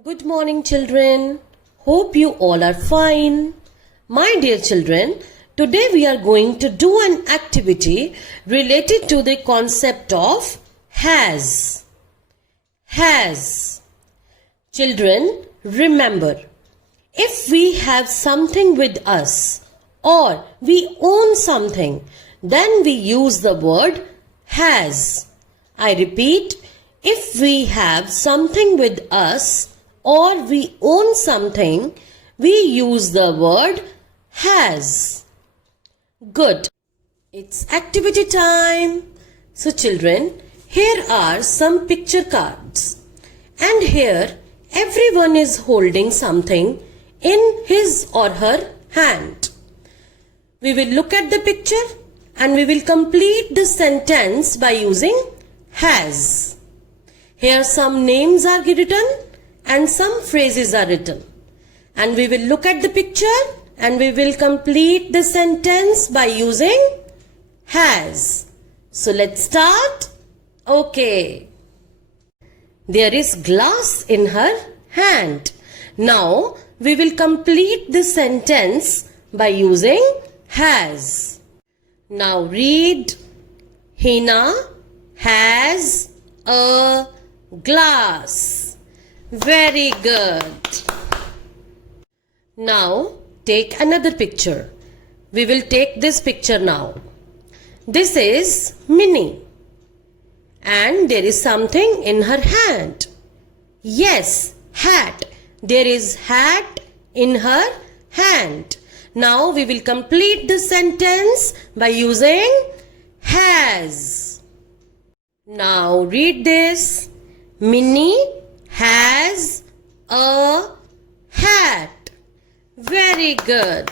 Good morning, children. Hope you all are fine. My dear children, today we are going to do an activity related to the concept of has. Has. Children, remember, if we have something with us or we own something, then we use the word has. I repeat, if we have something with us or we own something, we use the word has. Good. It's activity time. So children, here are some picture cards. And here everyone is holding something in his or her hand. We will look at the picture and we will complete the sentence by using has. Here some names are written and some phrases are written. And we will look at the picture and we will complete the sentence by using has. So let's start. Okay. There is glass in her hand. Now we will complete the sentence by using has. Now read. Hina has a glass. Very good. Now take another picture. We will take this picture now. This is Minnie. And there is something in her hand. Yes, hat. There is hat in her hand. Now we will complete the sentence by using has. Now read this. Minnie has a hat. Very good.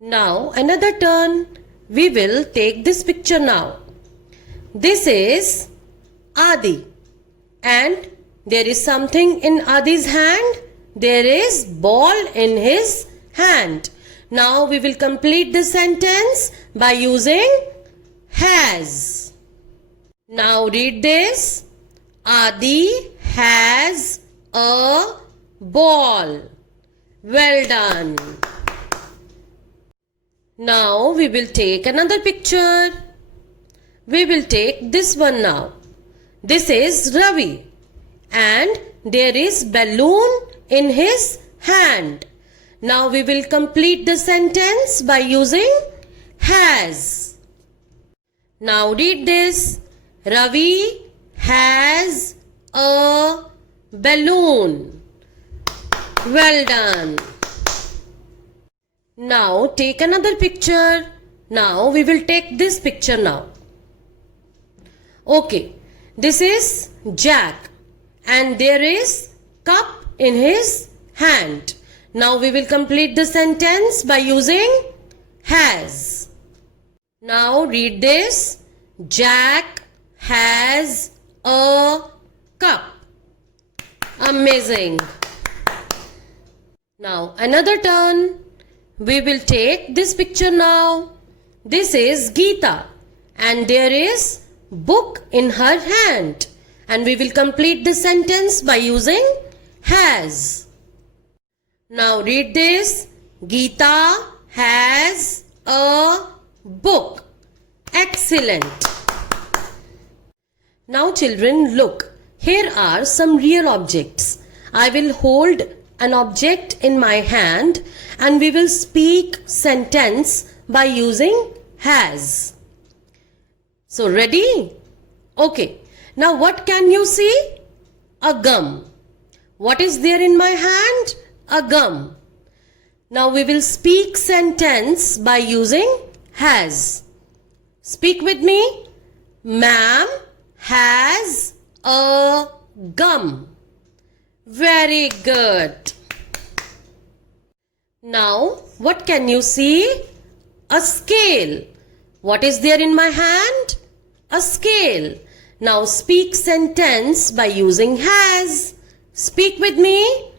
Now another turn. We will take this picture now. This is Adi. And there is something in Adi's hand. There is ball in his hand. Now we will complete the sentence by using has. Now read this. Adi has a ball. Well done. Now we will take another picture. We will take this one now. This is Ravi. And there is balloon in his hand. Now we will complete the sentence by using has. Now read this. Ravi has a balloon. Well done. Now take another picture. Now we will take this picture now. Okay, this is Jack and there is cup in his hand. Now we will complete the sentence by using has. Now read this. Jack has a cup. Amazing. Now another turn. We will take this picture now. This is Geeta and there is book in her hand. And we will complete the sentence by using has. Now read this. Geeta has a book. Excellent. Now children, look. Here are some real objects. I will hold an object in my hand and we will speak sentence by using has. So ready? Okay. Now what can you see? A gum. What is there in my hand? A gum. Now we will speak sentence by using has. Speak with me. Ma'am has a gum. Very good. Now what can you see? A scale. What is there in my hand? A scale. Now speak sentence by using has. Speak with me.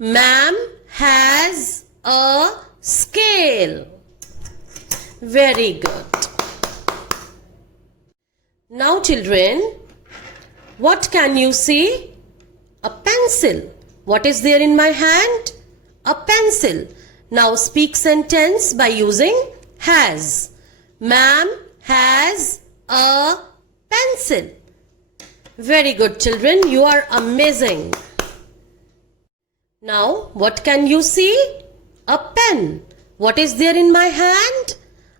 Ma'am has a scale. Very good. Now children, what can you see? A pencil. What is there in my hand? A pencil. Now speak sentence by using has. Ma'am has a pencil. Very good, children. You are amazing. Now, what can you see? A pen. What is there in my hand?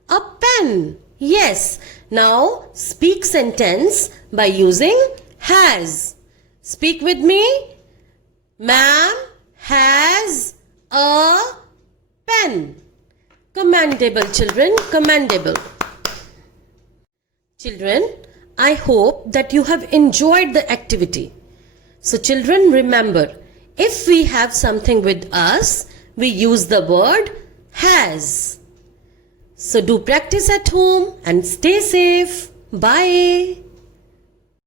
A pen. Yes. Now, speak sentence by using has. Speak with me. Ma'am has a pen. Commendable, children. Commendable. Children, I hope that you have enjoyed the activity. So, children, remember, if we have something with us, we use the word has. So do practice at home and stay safe. Bye.